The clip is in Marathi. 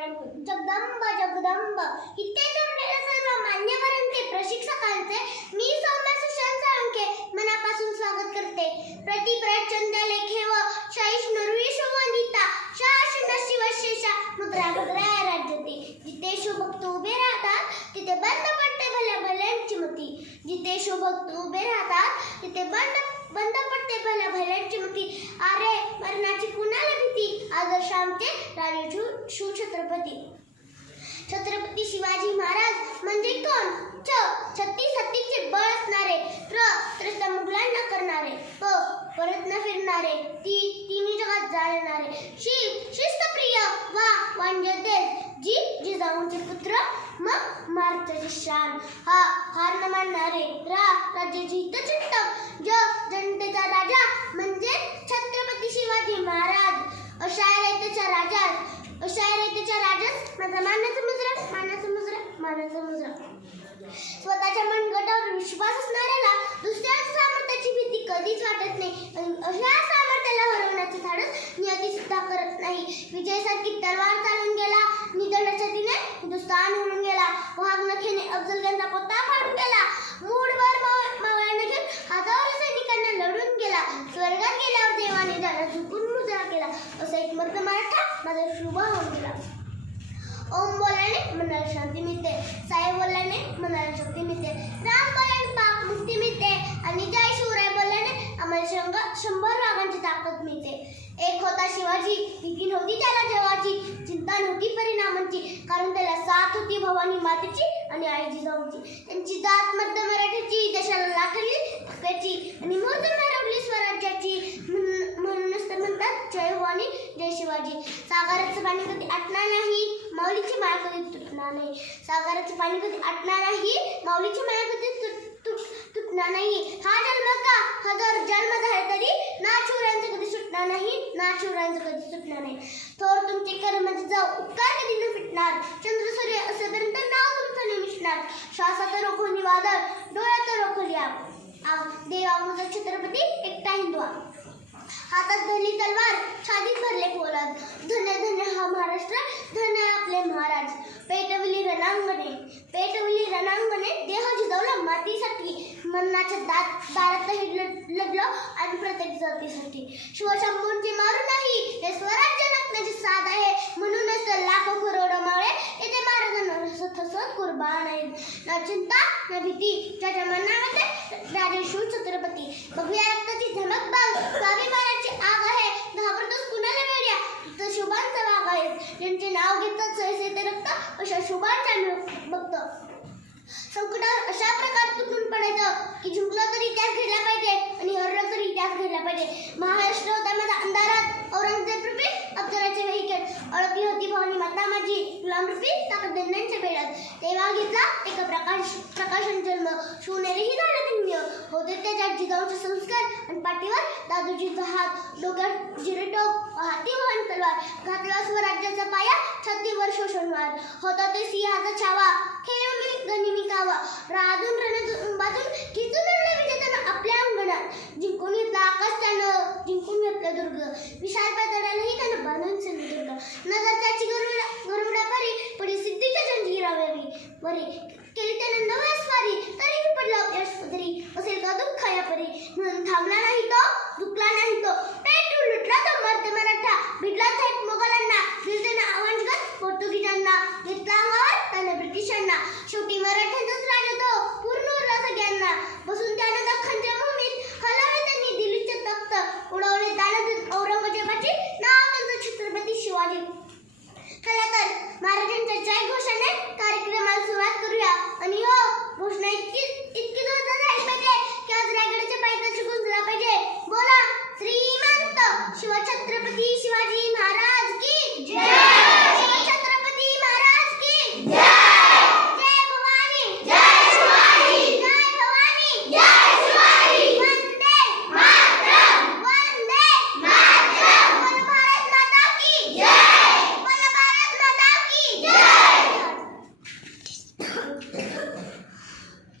जगदंब जगदंब. इत्यादी सर्व मान्यवरांचे प्रशिक्षकांचे मी सौम्य सुशांत साळुंके मनापासून स्वागत करते. प्रति प्रचंड लेखे व सहिष्णुर्वी शोभनिता शासन शिवशेषा मुद्रा मुद्रा या राज्यते जिथे शुभक्त उभे राहतात तिथे बंद पडते भल्या भल्यांची मती. जिथे शुभक्त उभे राहतात तिथे बंद बंद पडते भल्या भल्यांची मती. अरे मरणा कुणाला भीती आदर्श आमचे राजे शिव शिवछत्रपती छत्रपती शिवाजी महाराज म्हणजे कोण छ छत्तीस हत्तीचे बळ असणारे प्र त्रस्त मुघलांना करणारे प परत न फिरणारे ती तिन्ही जगात जाळणारे शि शिस्तप्रिय वा वांजते जी जिजाऊंचे पुत्र मग मार्गचे शान हा हार न मानणारे रा राज्याचे हितचिंतक ज जनतेचा राजा म्हणजे छत्रपती शिवाजी महाराज अशा त्याच्या राजात अशा त्याच्या राजात माझा मानाचा मुजरा मानाचा मुजरा मानाचा मुजरा स्वतःच्या मनगटावर विश्वास असणाऱ्याला दुसऱ्या सामर्थ्याची भीती कधीच वाटत नाही. अशा सामर्थ्याला हरवण्याचे धाडस नियती सुद्धा करत नाही. विजयसारखी तलवार चालून गेला निधनाच्या दिने हिंदुस्थान उडून गेला. वाघ नखेने अफजल यांचा पोता फाडून गेला. मूडवर मावळ्याने घेऊन हातावर सैनिकांना लढून गेला. स्वर्गात गेल्यावर देवाने त्याला झुकून मुजरा केला. असा एक मर्द मराठा माझा शुभ होऊन गेला ओम शांती मिळते. साई बोलल्याने मनाला शक्ती मिळते. राम बोलल्याने पाप मुक्ती मिळते. आणि जय शिवराय बोलल्याने आम्हाला शंभर रागांची ताकद मिळते. होता शिवाजी भीती नव्हती त्याला जेवाची चिंता नव्हती परिणामांची कारण त्याला साथ होती भवानी मातेची आणि आई जिजाऊची त्यांची जात मध्य मराठीची देशाला लाखली धक्क्याची आणि मूर्त मिळवली स्वराज्याची. म्हणूनच ते म्हणतात जय भवानी जय शिवाजी. सागराचं पाणी कधी आटणार नाही माऊलीची माया कधी तुटणार नाही. सागराचं पाणी कधी आटणार नाही माऊलीची माया कधी तुट- तुट- तुटणार नाही. हा जन्म का? हजार जन्म झाले तरी ना शिवरायांचं कधी सुटणार नाही ना शिवरायांचं कधी सुटणार नाही. थोर तुमचे कर्माचे जाऊ उपकार कधी न फिटणार? चंद्र सूर्य असेपर्यंत नाव तुमचं नाही मिटणार श्वासात रोखोनी वादळ डोळ्यात रोखोली आग देवा मुझा छत्रपती एकटा हिंदू हातात धरली तलवार छातीत भरले पोलाद धन्य धन्य हा महाराष्ट्र धन्य आपले महाराज. पेटवली रणांगणे पेटवली रणांगणे मरणाच्या दात दारातही लढलो आणि प्रत्येक जातीसाठी. शिवशंभूंची मारू नाही हे स्वराज्य नसण्याची साथ आहे. म्हणूनच तर लाखो करोड मावळे येथे महाराजांना हसत हसत कुर्बान आहेत. ना चिंता न भीती ज्याच्या मनामध्ये राजे शिव छत्रपती. बघूया रक्ताची झमक बघ स्वाभिमानाची आग आहे. घाबरतोच कुणाला मिळ्या तर शुभांचा भाग आहे. ज्यांचे नाव घेतात सहसे ते रक्त अशा शुभांच्या बघतो संकटावर अशा प्रकारे तुटून पडायचं की झुकलं तरी इतिहास घडला पाहिजे आणि हरलं तरी इतिहास घडला पाहिजे. महाराष्ट्र होता माझा अंधारात. औरंगजेब रुपी अफजलाचे वेहिकल अडकली होती भवानी माता माझी गुलाम रुपी ताकदंडांच्या तेव्हा घेतला एका प्रकाश प्रकाशन जन्म. शिवनेरीही झाला धन्य होते त्याच्या जिजाऊचे संस्कार. आणि पाठीवर दादूजीचा हात डोक्यात जिरेटोप हाती वाहन तलवार. घातला स्वराज्याचा पाया. छत्तीवर शोषणवार होता ते सिंहाचा छावा. खेळ गणिमिकावा राजून रणतुंबातून रणबाजून खिचून आणलं विजेत्यानं आपल्या अंगणात. जिंकून घेतला आकाश त्यानं जिंकून घेतलं दुर्ग. विशाल पातळ्यानंही त्यानं बांधून सिंधुदुर्ग नगर त्याची गरुडा गरुडा परी पडी सिद्धीच्या जंजी जंजिरावेरी वरी केली त्यानं नव्या स्वारी तरीही पडलं आपल्या पदरी. असेल का दुःख या परी म्हणून थांबला नाही तो दुखला नाही तो. पेट कलाकार महाराजांच्या जय घोषाने कार्यक्रमाला सुरुवात करूया. आणि हो घोषणा इतकी इतकी जोरदार झाली पाहिजे की आज रायगडाच्या बायकांच्या